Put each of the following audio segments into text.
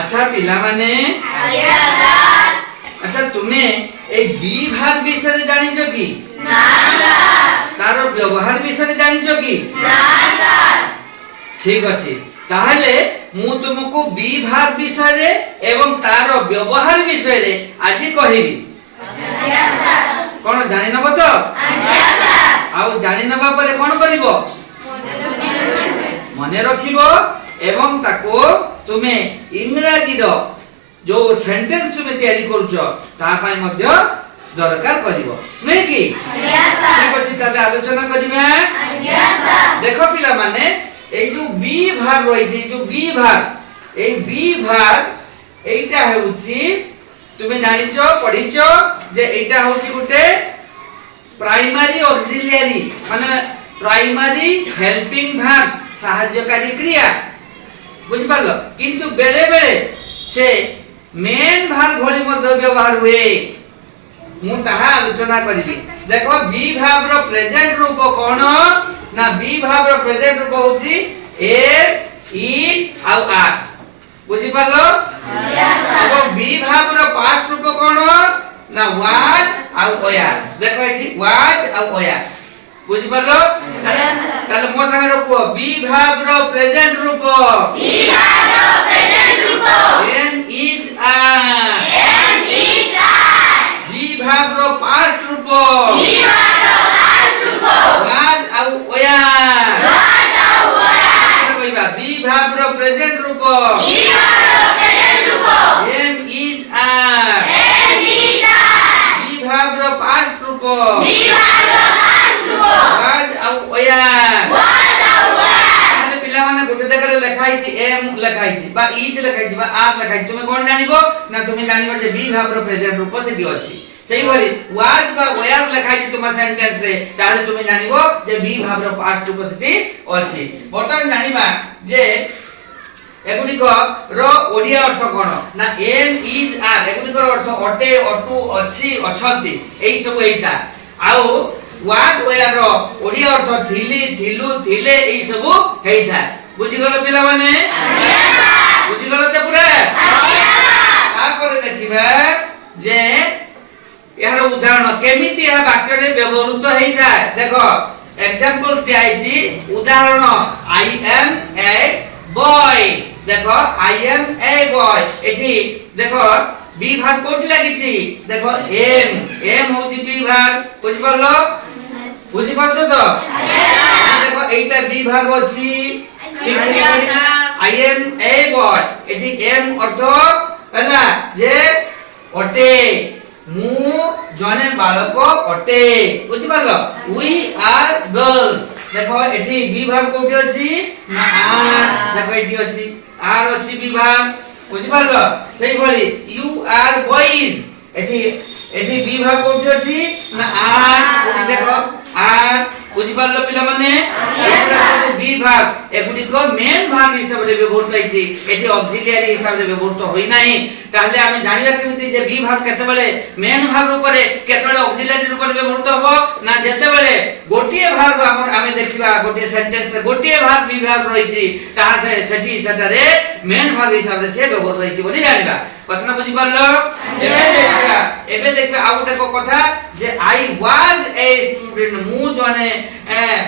अच्छा पिला माने अच्छा तुम्हें ए बी भाग विषय जानिछ कि ना सर तार व्यवहार विषय जानिछ कि ना सर ठीक अछि ताहले मु तुमको बी भाग विषय रे एवं तार व्यवहार विषय रे आजि कहिबी यस सर कोन जानि नबो तो यस सर आउ जानि नबा परे कोन करिवो मने रखिबो एवं ताको तुमे इंग्रजी रो जो सेंटेंस तुमे तयारी करूछो ता पय मध्य दरकार करिवो नै कि यस सर ठीक अछि ताले आलोचना करिमे यस सर देखो पिला माने এই যে বি ভাগ রয়েছে এই যে বি ভাগ এই বি ভাগ এইটা হচ্ছে তুমি জানিছো পড়িছো যে এইটা হচ্ছে গোটে প্রাইমারি অক্সিলিয়ারি মানে প্রাইমারি হেল্পিং ভাগ সাহায্যকারী ক্রিয়া বুঝি পারলো কিন্তু বেলে বেলে সে মেন ভাগ ভଳି মধ্য ব্যবহার हुए মু তাহা আলোচনা করিবি দেখো বি ভাগৰ প্রেজেন্ট রূপ কোন ना बी भाग रो प्रेजेंट रूप होची एम इज आउ आर बुझी पालो यस सर अब बी भाग रो पास्ट रूप कोन ना वाज आउ ओयार देखो एठी वाज आउ ओयार बुझी पालो यस सर ताले मो संगे रखो बी भाग रो प्रेजेंट रूप बी भाग रो प्रेजेंट रूप am is are am is are be भाग रो पास्ट रूप बी भाग रो पास्ट रूप वाज आउ ओयार वाज आउ ओयार कहबा बी भाग रो प्रेजेंट रूप बी भाग रो प्रेजेंट रूप am is are am is are be भाग रो पास्ट रूप बी भाग रो पास्ट रूप वाज आउ ओयार वाज आउ ओयार ताले पिला माने गोटे जगह रे लिखाई छि एम लिखाई छि बा इज लिखाई छि बा आर लिखाई छि तुमे कोन जानिबो ना तुमे जानिबो जे बी भाग रो प्रेजेंट रूप सेठी अछि सेही भली वाज बा ओयार लिखाई छि तुमा सेंटेंस रे ताले तुमे जानिबो जे बी भाग रो पास्ट रूप सेठी अछि बर्तमान जानिबा जे एगुडी को रो ओडिया अर्थ कोन ना एम इज आर एगुडी को अर्थ अटे अटु अछि अछंती एई सब एइता आउ वाट ओयार रो ओडिया अर्थ थिली थिलु थिले एई सब हेइता बुझि गलो पिला माने यस सर बुझि गलो ते पुरा यस सर आ करे देखिबा जे यार उदाहरण केमिति या वाक्य रे व्यवहृत हेइता देखो एग्जांपल दियाइछि उदाहरण आई एम ए बॉय देखो आई एम ए बॉय एठी देखो बी भाग कोठी लागिछि देखो एम एम होछि बी भाग बुझि पारलो बुझि पारछो तो देखो एटा बी भाग अछि ठीक छै आई एम ए बॉय एठी एम अर्थ पहला जे अटे मु जने बालक अटे बुझि पारलो वी आर गर्ल्स देखो एठी बी भाग कोठी अछि ना आर देखो एठी अछि आर अछि बी भाग बुझि पारलो सेही भली यू आर बॉयज एठी एठी बी भाग कोठी अछि ना आर कोठी देखो आर बुझि पारलो पिला माने एटा सब बी भाग एगुडी को मेन भाग हिसाब रे व्यवहृत होइछि एठी ऑक्सिलियरी हिसाब रे व्यवहृत होई नाही ताहले आमे जानिबा केमिति जे बी भाग केते बेले मेन भाग रूप रे केते बेले ऑक्सिलियरी रूप रे व्यवहृत होबो ना जेते बेले गोटिए भाग आमे देखिबा गोटिए सेंटेंस रे गोटिए भाग बी भाग रहिछि ताहा से सेठी सेटारे मेन भाग हिसाब रे से व्यवहृत रहिछि बोली जानिबा कथना बुझि पारलो एबे देखिबा आ गोटे को कथा जे आई वाज ए स्टूडेंट मु जने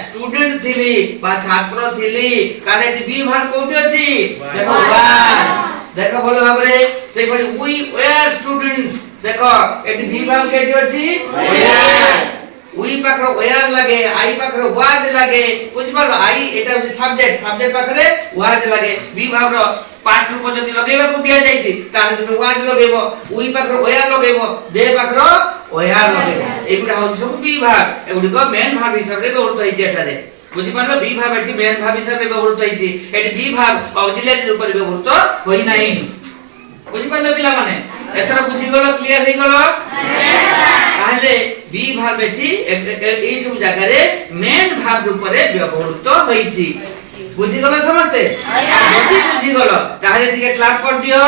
स्टूडेंट थिली बा छात्र थिली काले बी भाग कोठी अछि देखो वाज देखो बोलो भाबरे से कोठी वी वेयर स्टूडेंट्स देखो एटी बी भाग केटी अछि वेयर वी पाखरो वेयर लागे आई पाखरो वाज लागे बुझ पारलो आई एटा अछि सब्जेक्ट सब्जेक्ट पाखरे वाज लागे बी भाग रो पास्ट रूप जदि लगेबा को दिया जाइछि ताले तुमे वाज लगेबो वी पाखरो वेयर लगेबो दे पाखरो वेयर लगेबो एगुडा होछि सब बी भाग एगुडी को मेन भाग हिसाब रे व्यवहृत होइछि एटारे बुझि पारलो बी भाग एटी मेन भाग हिसाब रे व्यवहृत होइछि एटी बी भाग ऑक्सिलियरी रूप रे व्यवहृत होई नाही बुझि पारलो पिला माने एथरा बुझि गलो क्लियर हे गलो ताहले बी भाग एटी एई सब जगह रे मेन भाग रूप रे व्यवहृत होइछि बुझि गलो समझते जति बुझि गलो ताहले टिके क्लास कर दियो।